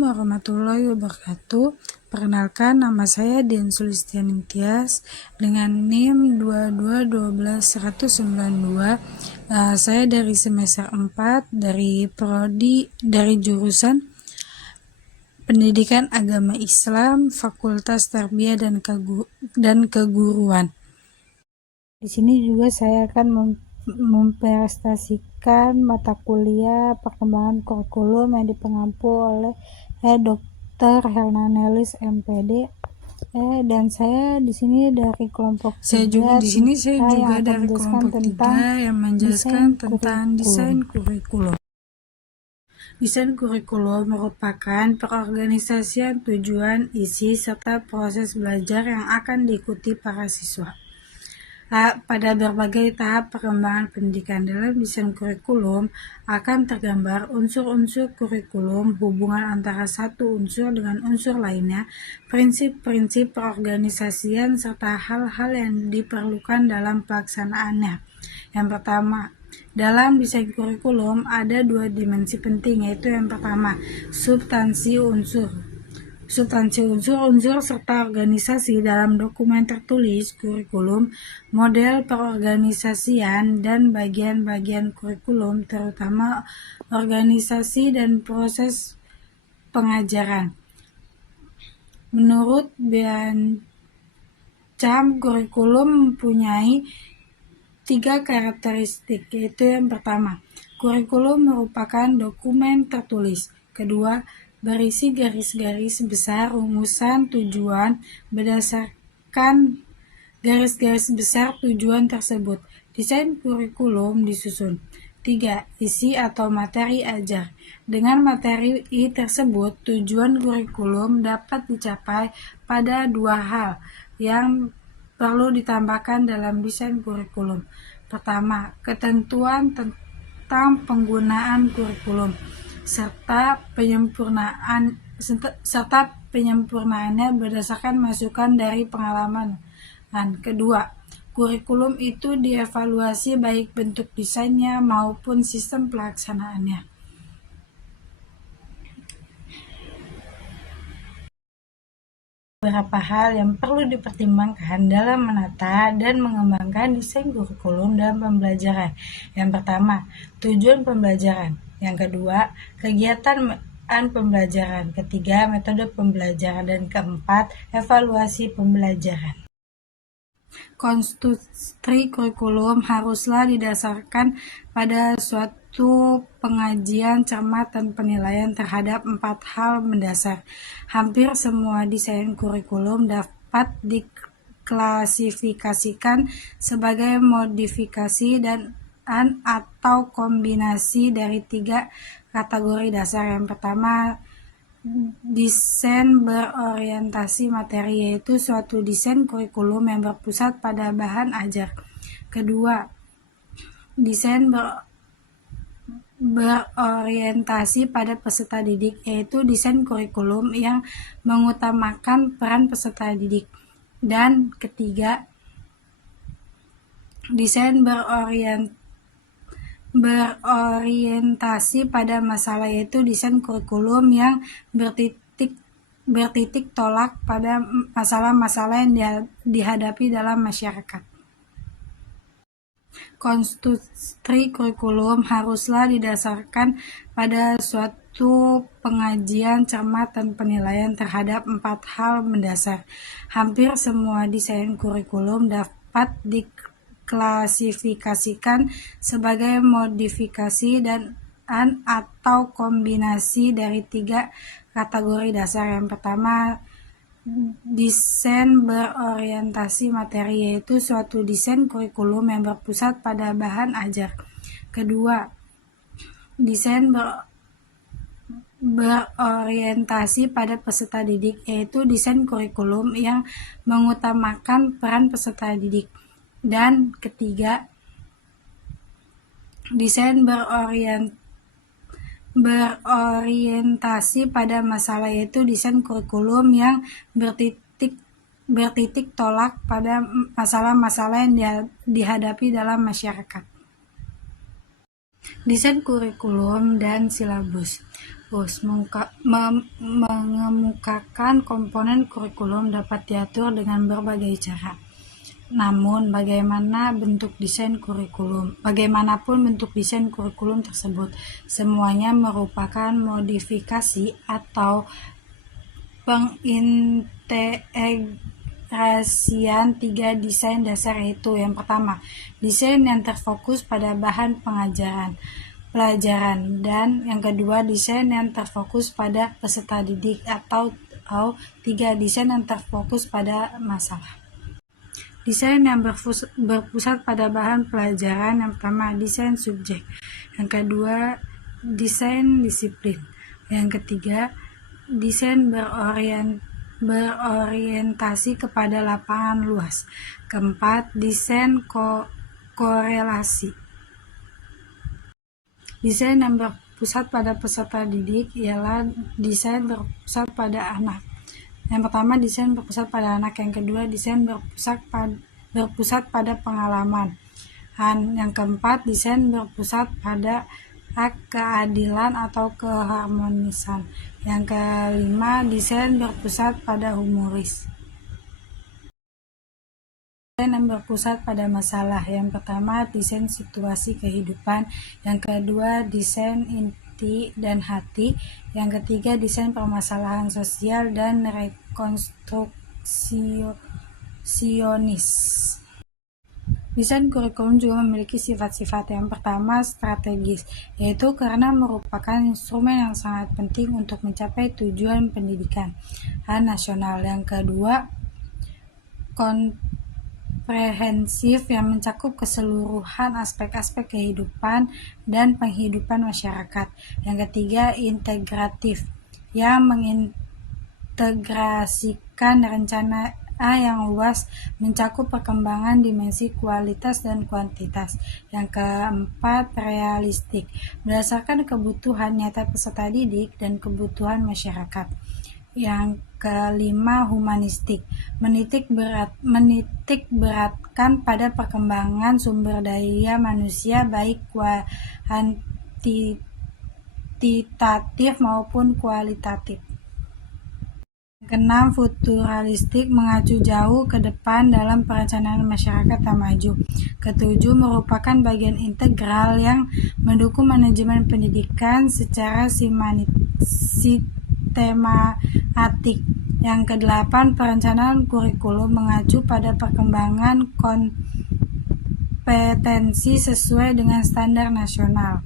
Warahmatullahi wabarakatuh. Perkenalkan, nama saya Dian Sulistiani Tias dengan NIM 22121192. Saya dari semester 4 dari prodi dari jurusan Pendidikan Agama Islam, Fakultas Tarbiyah dan Keguruan. Di sini juga saya akan mempresentasikan mata kuliah perkembangan kurikulum yang dipengampu oleh Dr. Hernanelis MPD, dan saya di sini dari kelompok 3. Di sini saya juga dari kelompok 3 yang menjelaskan tentang desain kurikulum. Desain kurikulum merupakan perorganisasian tujuan, isi, serta proses belajar yang akan diikuti para siswa pada berbagai tahap perkembangan pendidikan. Dalam desain kurikulum akan tergambar unsur-unsur kurikulum, hubungan antara satu unsur dengan unsur lainnya, prinsip-prinsip perorganisasian, serta hal-hal yang diperlukan dalam pelaksanaannya. Yang pertama, dalam desain kurikulum ada 2 dimensi penting, yaitu yang pertama, substansi unsur serta organisasi dalam dokumen tertulis kurikulum, model perorganisasian, dan bagian-bagian kurikulum, terutama organisasi dan proses pengajaran. Menurut Biancam, kurikulum mempunyai 3 karakteristik, yaitu yang pertama, kurikulum merupakan dokumen tertulis. Kedua, berisi garis-garis besar rumusan tujuan. Berdasarkan garis-garis besar tujuan tersebut, desain kurikulum disusun. 3. Isi atau materi ajar. Dengan materi tersebut, tujuan kurikulum dapat dicapai pada 2 hal yang perlu ditambahkan dalam desain kurikulum. Pertama, ketentuan tentang penggunaan kurikulum serta penyempurnaannya berdasarkan masukan dari pengalaman. Dan kedua, kurikulum itu dievaluasi baik bentuk desainnya maupun sistem pelaksanaannya. Beberapa hal yang perlu dipertimbangkan dalam menata dan mengembangkan desain kurikulum dalam pembelajaran. Yang pertama, tujuan pembelajaran. Yang kedua, kegiatan pembelajaran. Ketiga, metode pembelajaran. Dan keempat, evaluasi pembelajaran. Konstruksi kurikulum haruslah didasarkan pada suatu pengajian cermat dan penilaian terhadap 4 hal mendasar. Hampir semua desain kurikulum dapat diklasifikasikan sebagai modifikasi dan atau kombinasi dari 3 kategori dasar. Yang pertama, desain berorientasi materi, yaitu suatu desain kurikulum yang berpusat pada bahan ajar. Kedua, desain berorientasi pada peserta didik, yaitu desain kurikulum yang mengutamakan peran peserta didik. Dan ketiga, desain berorientasi pada masalah, yaitu desain kurikulum yang bertitik tolak pada masalah-masalah yang dihadapi dalam masyarakat. Konstruksi kurikulum haruslah didasarkan pada suatu pengajian cermat dan penilaian terhadap 4 hal mendasar. Hampir semua desain kurikulum dapat diklasifikasikan sebagai modifikasi dan atau kombinasi dari 3 kategori dasar. Yang pertama, desain berorientasi materi, yaitu suatu desain kurikulum yang berpusat pada bahan ajar. Kedua, desain berorientasi pada peserta didik, yaitu desain kurikulum yang mengutamakan peran peserta didik. Dan ketiga, desain berorientasi pada masalah, yaitu desain kurikulum yang bertitik tolak pada masalah-masalah yang dihadapi dalam masyarakat. Desain kurikulum dan silabus. mengemukakan komponen kurikulum dapat diatur dengan berbagai cara. Namun, bagaimanapun bentuk desain kurikulum tersebut, semuanya merupakan modifikasi atau pengintegrasian 3 desain dasar, yaitu yang pertama, desain yang terfokus pada bahan pelajaran, dan yang kedua, desain yang terfokus pada peserta didik, atau 3, desain yang terfokus pada masalah. Desain yang berpusat pada bahan pelajaran, yang pertama desain subjek, yang kedua desain disiplin, yang ketiga desain berorientasi kepada lapangan luas, keempat desain korelasi. Desain yang berpusat pada peserta didik ialah desain berpusat pada anak. Yang pertama, desain berpusat pada anak. Yang kedua, desain berpusat pada pengalaman. Dan yang keempat, desain berpusat pada keadilan atau keharmonisan. Yang kelima, desain berpusat pada humoris. Desain yang berpusat pada masalah. Yang pertama, desain situasi kehidupan. Yang kedua, desain inti dan hati. Yang ketiga, desain permasalahan sosial dan rekonstruksionis. Desain kurikulum juga memiliki sifat-sifat. Yang pertama, strategis, yaitu karena merupakan instrumen yang sangat penting untuk mencapai tujuan pendidikan nasional. Yang kedua, komprehensif, yang mencakup keseluruhan aspek-aspek kehidupan dan penghidupan masyarakat. Yang ketiga, integratif, yang mengintegrasikan rencana yang luas, mencakup perkembangan dimensi kualitas dan kuantitas. Yang keempat, realistik, berdasarkan kebutuhan nyata peserta didik dan kebutuhan masyarakat. Yang kelima, humanistik, menitik beratkan pada perkembangan sumber daya manusia, baik kuantitatif maupun kualitatif. Keenam, futuralistik, mengacu jauh ke depan dalam perencanaan masyarakat yang maju. Ketujuh, merupakan bagian integral yang mendukung manajemen pendidikan secara sistematik. Yang kedelapan, perencanaan kurikulum mengacu pada perkembangan kompetensi sesuai dengan standar nasional.